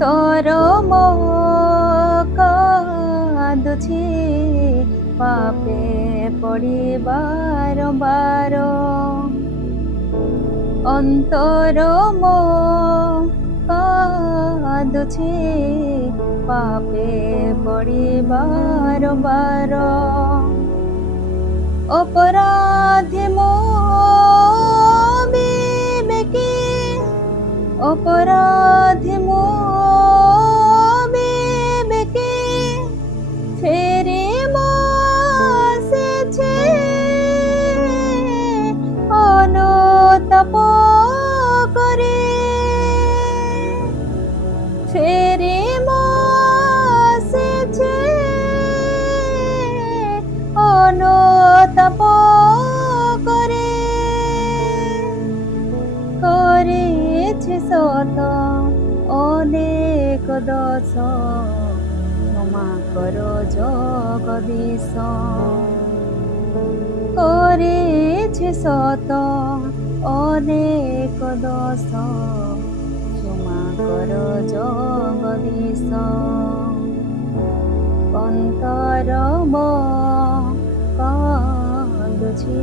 ଅନ୍ତର ମୋ କାନ୍ଦୁଛି ପାପେ ପଡ଼ି ବାରମ୍ବାର। ଅନ୍ତର ମୋ କାନ୍ଦୁଛି ପାପେ ପଡ଼ି ବାରମ୍ବାର। ଅପରାଧୀ ମୋ ବିବେକେ, ଅପରାଧୀ ମୋ ବିବେକେ ଫେରି ମୋ ଆସିଛି ଅନୁତାପ କରି। ଫେରି ମୋ ଆସିଛି অনুতাপ করে। করেছি শত অনেক দোষ, ক্ষমা করো জগদীশ। করেছি শত অনেক দোষ, ক্ষমা করো জগদীশ। অন্তর মো কান্দুছি